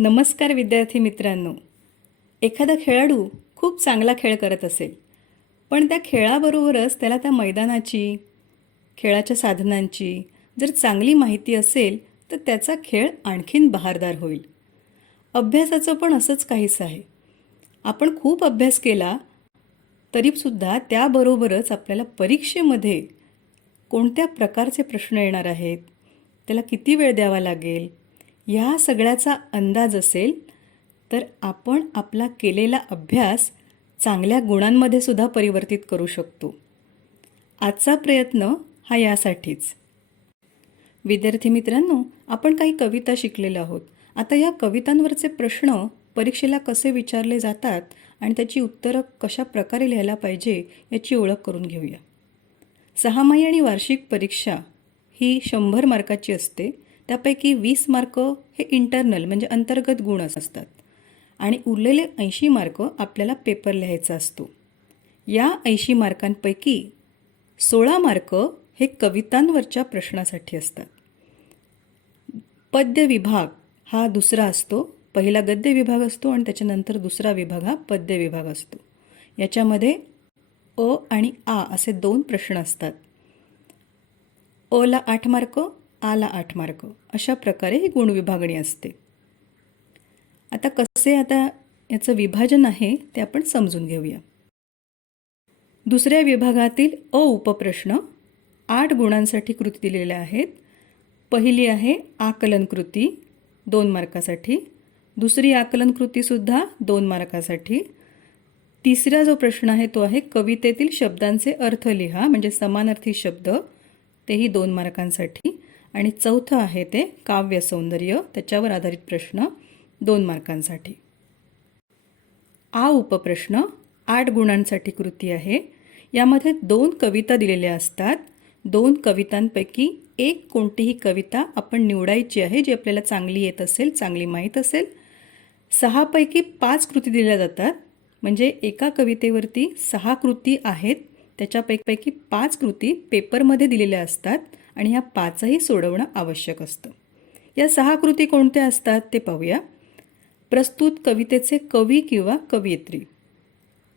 नमस्कार विद्यार्थी मित्रांनो. एखादा खेळाडू खूप चांगला खेळ करत असेल, पण त्या खेळाबरोबरच त्याला त्या मैदानाची, खेळाच्या साधनांची जर चांगली माहिती असेल, तर त्याचा खेळ आणखीन बहारदार होईल. अभ्यासाचं पण असंच काहीसं आहे. आपण खूप अभ्यास केला, तरीसुद्धा त्याबरोबरच आपल्याला परीक्षेमध्ये कोणत्या प्रकारचे प्रश्न येणार आहेत, त्याला किती वेळ द्यावा लागेल, ह्या सगळ्याचा अंदाज असेल तर आपण आपला केलेला अभ्यास चांगल्या गुणांमध्ये सुद्धा परिवर्तित करू शकतो. आजचा प्रयत्न हा यासाठीच. विद्यार्थी मित्रांनो, आपण काही कविता शिकलेलो आहोत. आता या कवितांवरचे प्रश्न परीक्षेला कसे विचारले जातात आणि त्याची उत्तरं कशा प्रकारे लिहायला पाहिजे याची ओळख करून घेऊया. सहामाही आणि वार्षिक परीक्षा ही 100 मार्काची असते. त्यापैकी 20 मार्क हे इंटरनल म्हणजे अंतर्गत गुण असतात आणि उरलेले 80 मार्क आपल्याला पेपर लिहायचा असतो. या 80 मार्कांपैकी 16 मार्क हे कवितांवरच्या प्रश्नासाठी असतात. पद्य विभाग हा दुसरा असतो. पहिला गद्य विभाग असतो आणि त्याच्यानंतर दुसरा विभाग हा पद्य विभाग असतो. याच्यामध्ये अ आणि आ असे 2 प्रश्न असतात. अला 8 मार्क, आला 8 मार्क, अशा प्रकारे ही गुण विभागणी असते. आता याचं विभाजन आहे ते आपण समजून घेऊया. दुसऱ्या विभागातील अ उपप्रश्न 8 गुणांसाठी कृती दिलेल्या आहेत. पहिली आहे आकलन कृती 2 मार्कासाठी, दुसरी आकलन कृतीसुद्धा 2 मार्कासाठी, तिसरा जो प्रश्न आहे तो आहे कवितेतील शब्दांचे अर्थ लिहा म्हणजे समानार्थी शब्द, तेही 2 मार्कांसाठी, आणि चौथं आहे ते काव्य सौंदर्य, त्याच्यावर आधारित प्रश्न 2 मार्कांसाठी. आ उपप्रश्न 8 गुणांसाठी कृती आहे. यामध्ये 2 कविता दिलेल्या असतात. 2 कवितांपैकी एक कोणतीही कविता आपण निवडायची आहे जी आपल्याला चांगली येत असेल, चांगली माहीत असेल. 6 पैकी 5 कृती दिल्या जातात म्हणजे एका कवितेवरती 6 कृती आहेत. त्याच्यापैकी 5 कृती पेपरमध्ये दिलेल्या असतात आणि ह्या 5ही सोडवणं आवश्यक असतं. या 6 कृती कोणत्या असतात ते पाहूया. प्रस्तुत कवितेचे कवी किंवा कवयित्री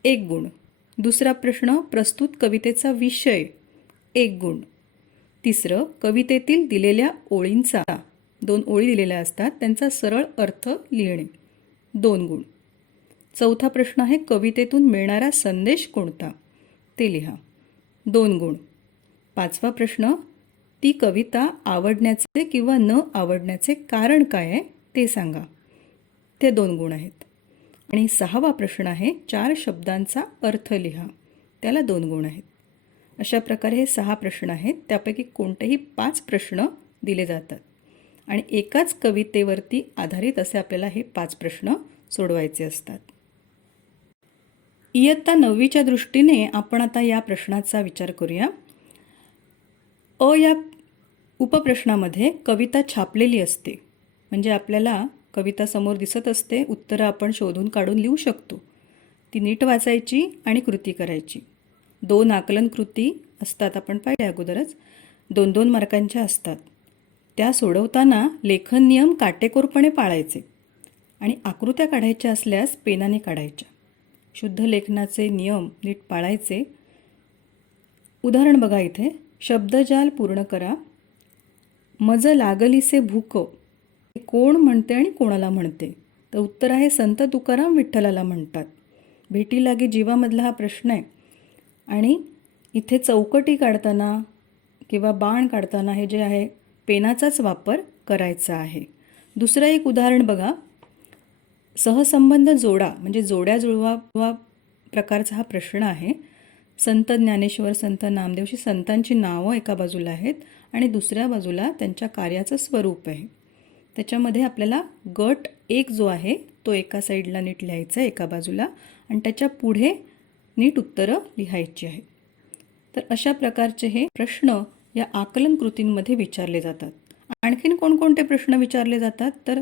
1 गुण. दुसरा प्रश्न प्रस्तुत कवितेचा विषय 1 गुण. तिसरं कवितेतील दिलेल्या ओळींचा 2 ओळी दिलेल्या असतात त्यांचा सरळ अर्थ लिहिणे 2 गुण. चौथा प्रश्न आहे कवितेतून मिळणारा संदेश कोणता ते लिहा 2 गुण. 5वा प्रश्न ती कविता आवडण्याचे किंवा न आवडण्याचे कारण काय आहे ते सांगा, ते 2 गुण आहेत. आणि 6वा प्रश्न आहे 4 शब्दांचा अर्थ लिहा, त्याला 2 गुण आहेत. अशा प्रकारे हे 6 प्रश्न आहेत. त्यापैकी कोणतेही 5 प्रश्न दिले जातात आणि एकाच कवितेवरती आधारित असे आपल्याला हे 5 प्रश्न सोडवायचे असतात. इयत्ता 9वीच्या दृष्टीने आपण आता या प्रश्नाचा विचार करूया. या उपप्रश्नामध्ये कविता छापलेली असते म्हणजे आपल्याला कविता समोर दिसत असते, उत्तरं आपण शोधून काढून लिहू शकतो. ती नीट वाचायची आणि कृती करायची. 2 आकलन कृती असतात, आपण पाहिल्या अगोदरच, 2-2 मार्कांच्या असतात. त्या सोडवताना लेखन नियम काटेकोरपणे पाळायचे आणि आकृत्या काढायच्या असल्यास पेनाने काढायच्या. शुद्ध लेखनाचे नियम नीट पाळायचे. उदाहरण बघा इथे. शब्दजाल पूर्ण करा. मज लागलीसे भूक कोण म्हणते आणि कोणाला म्हणते, तर उत्तर आहे संत तुकाराम विठ्ठलाला म्हणतात. भेटी लागे जीवामधला हा प्रश्न आहे आणि इथे चौकटी काढताना किंवा बाण काढताना हे जे आहे पेनाचाच वापर करायचा आहे. दुसरं एक उदाहरण बघा. सहसंबंध जोडा म्हणजे जोड्या जुळवा प्रकारचा हा प्रश्न आहे. संत ज्ञानेश्वर, संत नामदेवशी संतांची नावं एका बाजूला आहेत आणि दुसऱ्या बाजूला त्यांच्या कार्याचं स्वरूप आहे. त्याच्यामध्ये आपल्याला गट 1 जो आहे तो एका साईडला नीट लिहायचा आहे एका बाजूला आणि त्याच्या पुढे नीट उत्तरं लिहायची आहेत. तर अशा प्रकारचे हे प्रश्न या आकलन कृतींमध्ये विचारले जातात. आणखीन कोणकोणते प्रश्न विचारले जातात तर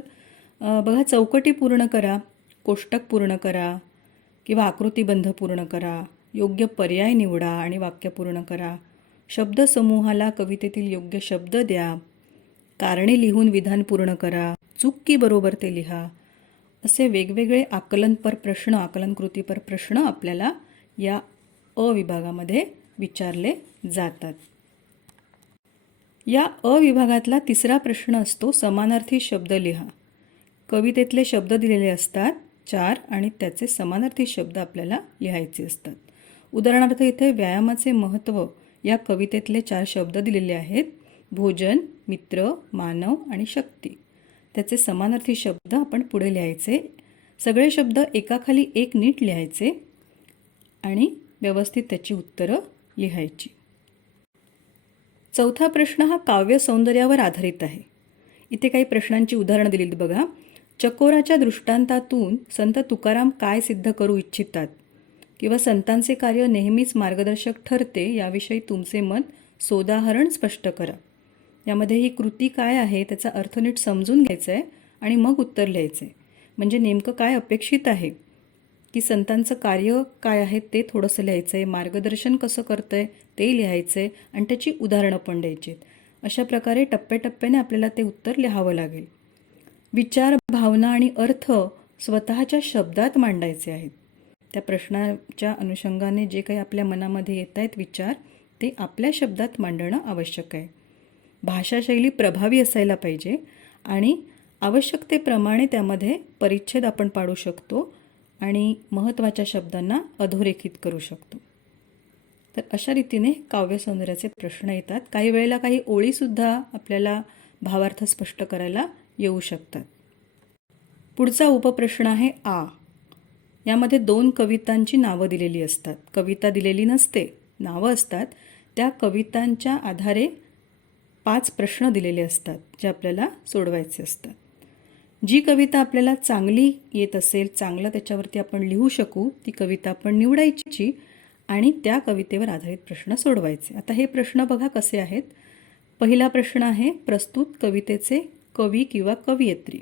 बघा, चौकटी पूर्ण करा, कोष्टक पूर्ण करा किंवा आकृतिबंध पूर्ण करा, योग्य पर्याय निवडा आणि वाक्य पूर्ण करा, शब्दसमूहाला कवितेतील योग्य शब्द द्या, कारणे लिहून विधान पूर्ण करा, चूक की बरोबर ते लिहा, असे वेगवेगळे आकलनपर प्रश्न, आकलनकृतीपर प्रश्न आपल्याला या अ विभागामध्ये विचारले जातात. या अ विभागातला तिसरा प्रश्न असतो समानार्थी शब्द लिहा. कवितेतले शब्द दिलेले असतात 4 आणि त्याचे समानार्थी शब्द आपल्याला लिहायचे असतात. उदाहरणार्थ इथे व्यायामाचे महत्त्व या कवितेतले 4 शब्द दिलेले आहेत. भोजन, मित्र, मानव आणि शक्ती. त्याचे समानार्थी शब्द आपण पुढे लिहायचे. सगळे शब्द एकाखाली एक नीट लिहायचे आणि व्यवस्थित त्याची उत्तरं लिहायची. चौथा प्रश्न हा काव्य सौंदर्यावर आधारित आहे. इथे काही प्रश्नांची उदाहरणं दिलीत बघा. चकोराच्या दृष्टांतातून संत तुकाराम काय सिद्ध करू इच्छितात किंवा संतांचे कार्य नेहमीच मार्गदर्शक ठरते याविषयी तुमचे मत सोदाहरण स्पष्ट करा. यामध्ये ही कृती काय आहे त्याचा अर्थ नीट समजून घ्यायचा आहे आणि मग उत्तर लिहायचं आहे. म्हणजे नेमकं काय अपेक्षित आहे की संतांचं कार्य काय आहे ते थोडंसं लिहायचं आहे, मार्गदर्शन कसं करतं आहे ते लिहायचं आहे आणि त्याची उदाहरणं पण द्यायची आहेत. अशा प्रकारे टप्प्याटप्प्याने आपल्याला ते उत्तर लिहावं लागेल. विचार, भावना आणि अर्थ स्वतःच्या शब्दात मांडायचे आहेत. त्या प्रश्नाच्या अनुषंगाने जे काही आपल्या मनामध्ये येत आहेत विचार ते आपल्या शब्दात मांडणं आवश्यक आहे. भाषाशैली प्रभावी असायला पाहिजे आणि आवश्यकतेप्रमाणे त्यामध्ये परिच्छेद आपण पाडू शकतो आणि महत्त्वाच्या शब्दांना अधोरेखित करू शकतो. तर अशा रीतीने काव्य सौंदर्याचे प्रश्न येतात. काही वेळेला काही ओळीसुद्धा आपल्याला भावार्थ स्पष्ट करायला येऊ शकतात. पुढचा उपप्रश्न आहे आ. यामध्ये 2 कवितांची नावं दिलेली असतात. कविता दिलेली नसते, नावं असतात. त्या कवितांच्या आधारे 5 प्रश्न दिलेले असतात जे आपल्याला सोडवायचे असतात. जी कविता आपल्याला चांगली येत असेल, चांगलं त्याच्यावरती आपण लिहू शकू, ती कविता आपण निवडायची आणि त्या कवितेवर आधारित प्रश्न सोडवायचे. आता हे प्रश्न बघा कसे आहेत. पहिला प्रश्न आहे प्रस्तुत कवितेचे कवी किंवा कवयित्री.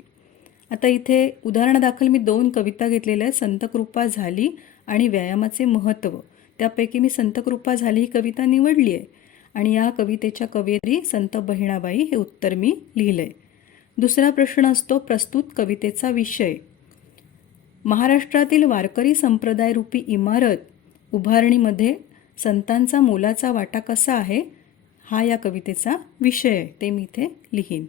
आता इथे उदाहरणादाखल मी 2 कविता घेतलेल्या आहेत. संतकृपा झाली आणि व्यायामाचे महत्त्व. त्यापैकी मी संतकृपा झाली ही कविता निवडली आहे आणि या कवितेच्या कवयित्री संत बहिणाबाई हे उत्तर मी लिहिलं आहे. दुसरा प्रश्न असतो प्रस्तुत कवितेचा विषय. महाराष्ट्रातील वारकरी संप्रदायरूपी इमारत उभारणीमध्ये संतांचा मोलाचा वाटा कसा आहे हा या कवितेचा विषय आहे, ते मी इथे लिहीन.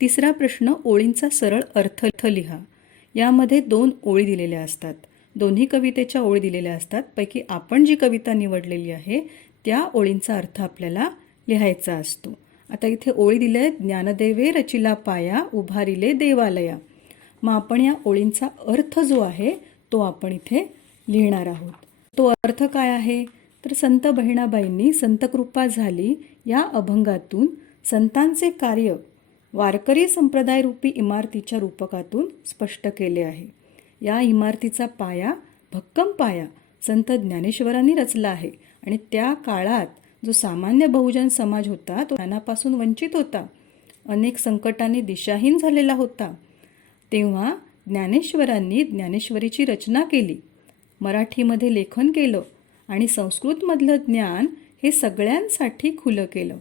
तिसरा प्रश्न ओळींचा सरळ अर्थ लिहा. यामध्ये 2 ओळी दिलेल्या असतात. दोन्ही कवितेच्या ओळी दिलेल्या असतात. पैकी आपण जी कविता निवडलेली आहे त्या ओळींचा अर्थ आपल्याला लिहायचा असतो. आता इथे ओळी दिल्या आहेत. ज्ञानदेवे रचिला पाया उभारिले देवालया. मग आपण या ओळींचा अर्थ जो आहे तो आपण इथे लिहिणार आहोत. तो अर्थ काय आहे तर संत बहिणाबाईंनी संतकृपा झाली या अभंगातून संतांचे कार्य वारकरी संप्रदायरूपी इमारतीच्या रूपकातून स्पष्ट केले आहे. या इमारतीचा पाया, भक्कम पाया संत ज्ञानेश्वरांनी रचला आहे आणि त्या काळात जो सामान्य बहुजन समाज होता तो ज्ञानापासून वंचित होता, अनेक संकटांनी दिशाहीन झालेला होता. तेव्हा ज्ञानेश्वरांनी ज्ञानेश्वरीची रचना केली, मराठीमध्ये लेखन केलं आणि संस्कृतमधलं ज्ञान हे सगळ्यांसाठी खुलं केलं.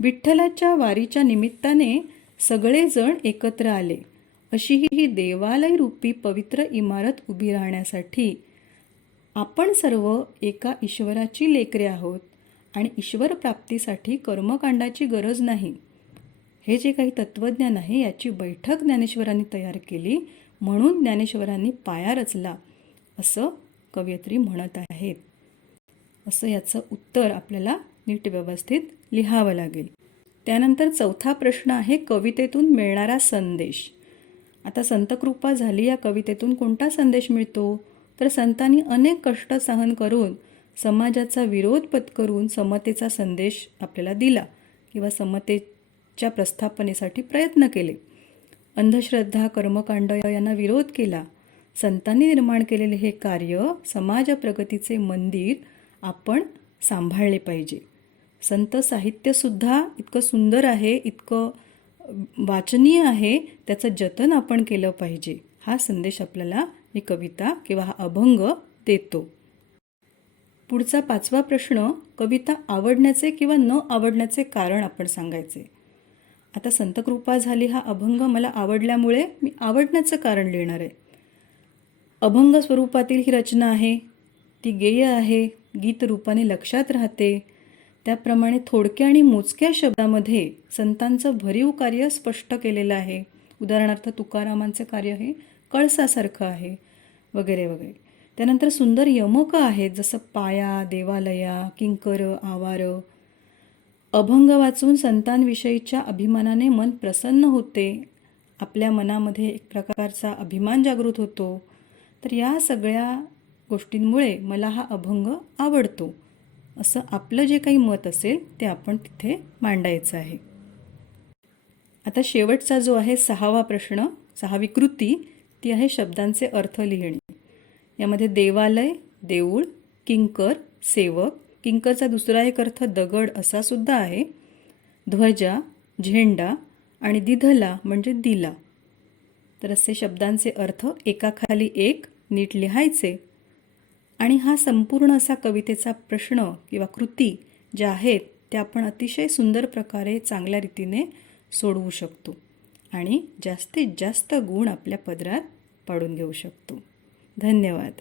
विठ्ठलाच्या वारीच्या निमित्ताने सगळेजण एकत्र आले. अशी ही देवालय रूपी पवित्र इमारत उभी राहण्यासाठी आपण सर्व एका ईश्वराची लेकरे आहोत आणि ईश्वर प्राप्तीसाठी कर्मकांडाची गरज नाही. हे जे काही तत्त्वज्ञान आहे याची बैठक ज्ञानेश्वरांनी तयार केली म्हणून ज्ञानेश्वरांनी पाया रचला असं कवयित्री म्हणत आहेत. असं याचं उत्तर आपल्याला नीट व्यवस्थित लिहावं लागेल. त्यानंतर चौथा प्रश्न आहे कवितेतून मिळणारा संदेश. आता संतकृपा झाली या कवितेतून कोणता संदेश मिळतो तर संतांनी अनेक कष्ट सहन करून समाजाचा विरोध पत्करून समतेचा संदेश आपल्याला दिला किंवा समतेच्या प्रस्थापनेसाठी प्रयत्न केले. अंधश्रद्धा, कर्मकांड यांना विरोध केला. संतांनी निर्माण केलेले हे कार्य समाज प्रगतीचे मंदिर आपण सांभाळले पाहिजे. संत साहित्यसुद्धा इतकं सुंदर आहे, इतकं वाचनीय आहे, त्याचं जतन आपण केलं पाहिजे. हा संदेश आपल्याला ही कविता किंवा हा अभंग देतो. पुढचा 5वा प्रश्न कविता आवडण्याचे किंवा न आवडण्याचे कारण आपण सांगायचे. आता संतकृपा झाली हा अभंग मला आवडल्यामुळे मी आवडण्याचं कारण लिहिणार आहे. अभंग स्वरूपातील ही रचना आहे, ती गेय आहे, गीत रूपाने लक्षात राहते. त्याप्रमाणे थोडक्या आणि मोजक्या शब्दामध्ये संतांचं भरीव कार्य स्पष्ट केलेलं आहे. उदाहरणार्थ तुकारामांचे कार्य हे कळसासारखं आहे वगैरे वगैरे. त्यानंतर सुंदर यमकं आहेत, जसं पाया, देवालया, किंकर, आवार. अभंग वाचून संतांविषयीच्या अभिमानाने मन प्रसन्न होते. आपल्या मनामध्ये एक प्रकारचा अभिमान जागृत होतो. तर या सगळ्या गोष्टींमुळे मला हा अभंग आवडतो, असं आपलं जे काही मत असेल ते आपण तिथे मांडायचं आहे. आता शेवटचा जो आहे 6वा प्रश्न, 6वी कृती, ती आहे शब्दांचे अर्थ लिहिणे. यामध्ये देवालय, देऊळ, किंकर, सेवक, किंकरचा दुसरा एक अर्थ दगड असा सुद्धा आहे, ध्वजा, झेंडा आणि दिधला म्हणजे दिला. तर असे शब्दांचे अर्थ एकाखाली एक नीट लिहायचे. आणि हा संपूर्ण असा कवितेचा प्रश्न किंवा कृती ज्या आहेत त्या आपण अतिशय सुंदर प्रकारे चांगल्या रीतीने सोडवू शकतो आणि जास्तीत जास्त गुण आपल्या पदरात पाडून घेऊ शकतो. धन्यवाद.